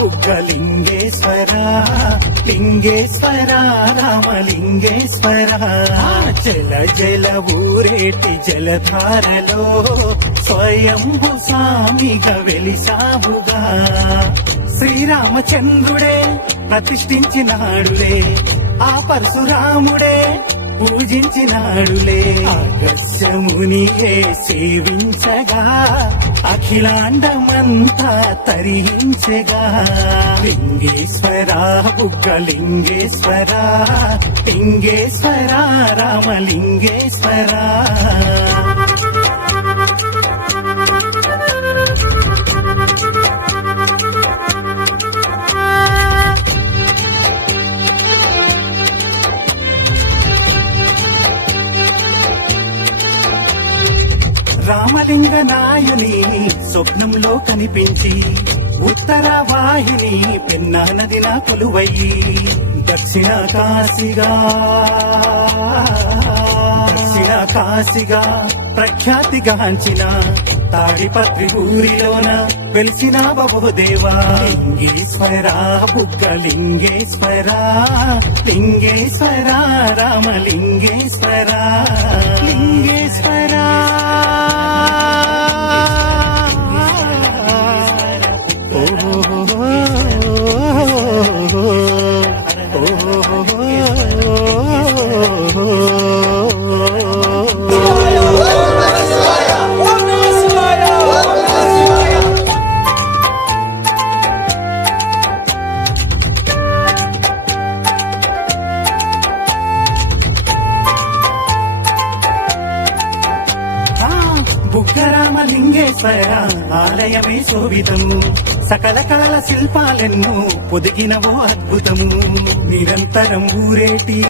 బుగ్గలింగేశ్వర లింగేశ్వర రామలింగేశ్వర. జల జల ఊరేటి జలధారలో స్వయంభు స్వామిగా వెలిసావుగా. శ్రీరామచంద్రుడే ప్రతిష్ఠించినాడులే. ఆ పరశురాముడే పూజించినాడులే. ఆకర్షముని సేవించగా అఖిలాండమంతా తరించగా లింగేశ్వరా బుక్కలింగేశ్వరా లింగేశ్వరా రామలింగేశ్వరా. రామలింగ నాయుని స్వప్నంలో కనిపించి ఉత్తర వాయుని పెన్నా నది నా కొలువయ్యి దక్షిణ కాశీగా. దక్షిణ కాశీగా ప్రఖ్యాతిగాంచిన తాడిపత్రి ఊరిలోన వెలిసిన బహుదేవా. లింగేశ్వరా బుక్క లింగేశ్వరా లింగేశ్వరా రామలింగేశ్వరా లింగ రామలింగేశ్వర ఆలయమే శోభితము. సకల కళల శిల్పాలెన్నో పొదిగినవో అద్భుతము. నిరంతరం ఊరేటి